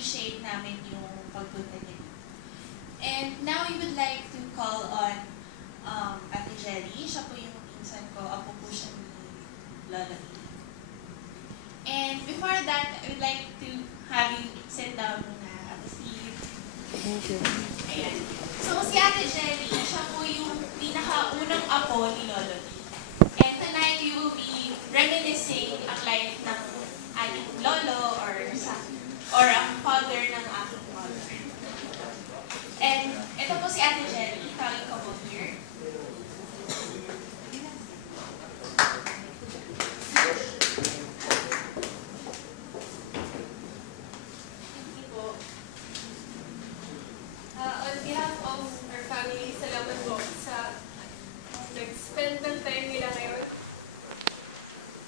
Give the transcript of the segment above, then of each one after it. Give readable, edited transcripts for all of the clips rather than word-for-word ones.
na-appreciate namin yung pagpunta niya dito. And now we would like to call on Ate Jelly. Siya po yung pinsan ko. Apo po siya ni Lola E. And before that, I would like to have you sit down muna, Ate Steve. Thank you. Ayan. So si Ate Jelly, siya po yung pinakaunang apo ni Lola E. And tonight, we will be reminiscing ang life ng ating lolo or ang father ng aking mother. And ito po si Ate Jelly. Tawag ko po here. Thank you po. On behalf of our family, salamat po sa nag-spend ng time nila ngayon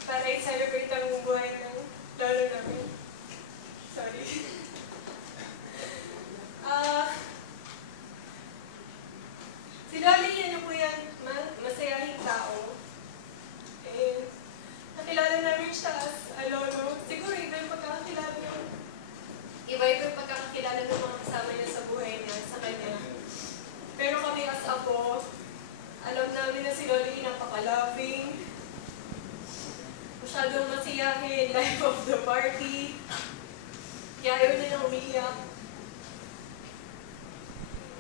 para i-celebrate ang buhay ng lolo namin. Sorry. Si Loli, ano po yan, masayahing tao. And nakilala namin siya as a lolo. Siguro iba yung pagkakakilala niyo. Iba-iba yung pagkakakilala ng mga kasama niya sa buhay niya, sa kanya. Pero kami as apo, alam namin na si Loli napaka-loving, masyadong masiyahin, life of the party, kaya ayaw niya nang umiiyak.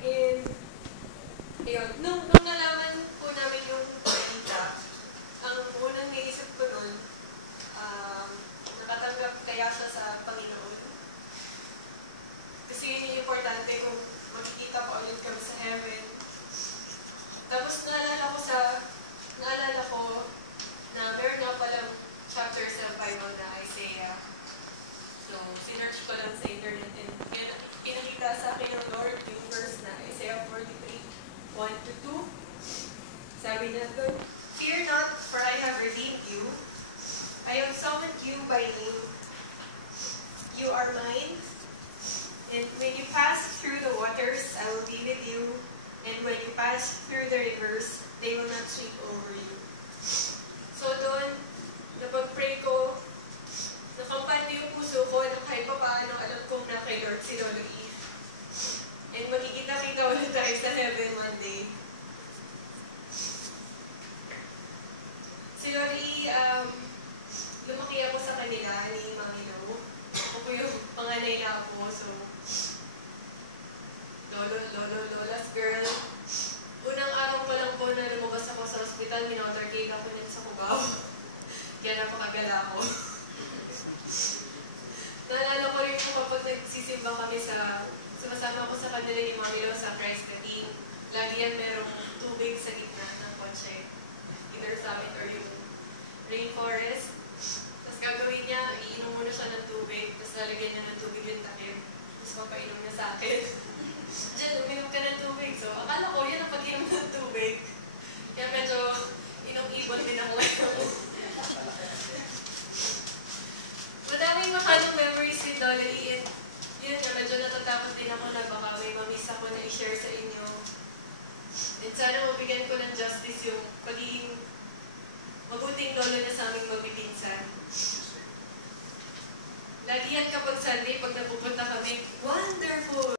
And, ayun, nung nalaman po namin yung balita, ang unang naisip ko nun, nakatanggap kaya siya sa Panginoon. Kasi yun yung importante kung magkikita pa ulit kami sa heaven. Tapos naalala ko na meron nga palang chapter sa Bible na Isaiah. So, sinearch ko lang sa internet and pinakita sa akin ng Lord yung verse na Isaiah 43:1-2. Sabi niya doon, "Fear not, for I have redeemed you. I have summoned you by name. You are mine. And when you pass through the waters, I will be with you. And when you pass through the rivers, they will not sweep over you." So doon, napag-pray ko, nakampante yung puso ko na kahit pa paano alam kong na kay Lord si Lolo E. And magkikita-kita ulit tayo sa heaven one day. Si Lolo E, lumaki ako sa kanila ni Mami Lo. Ako po yung panganay na ako, so Lola's girl. Unang araw ko lang po na lumabas ako sa hospital, minotorcade ako nito sa Cubao. Kaya napakagala ko. Naalala ko rin po kapag nagsisimba kami sumasama ko sa kanila ni Mami Lo sa Christ the King. Lagi yan merong tubig sa gitna ng kotse. Either sa amin or yung rainforest. Tapos gagawin niya, iinom muna siya ng tubig. Tapos lalagyan niya ng tubig yung takip. Tapos papainom niya sa akin. Diyan, uminom ka ng tubig. So, akala ko yan ang pag-inom ng tubig. Kaya medyo inong-ibon din ako ngayon. Madaming masyadong memories with Dolly. And yun na, medyo natatakot din ako na baka may mamiss ako na i-share sa inyo. And sana mabigyan ko ng justice yung pagiging mabuting lolo na sa aming magpipinsan. Lagi yan kapag Sunday, pag napupunta kami, 1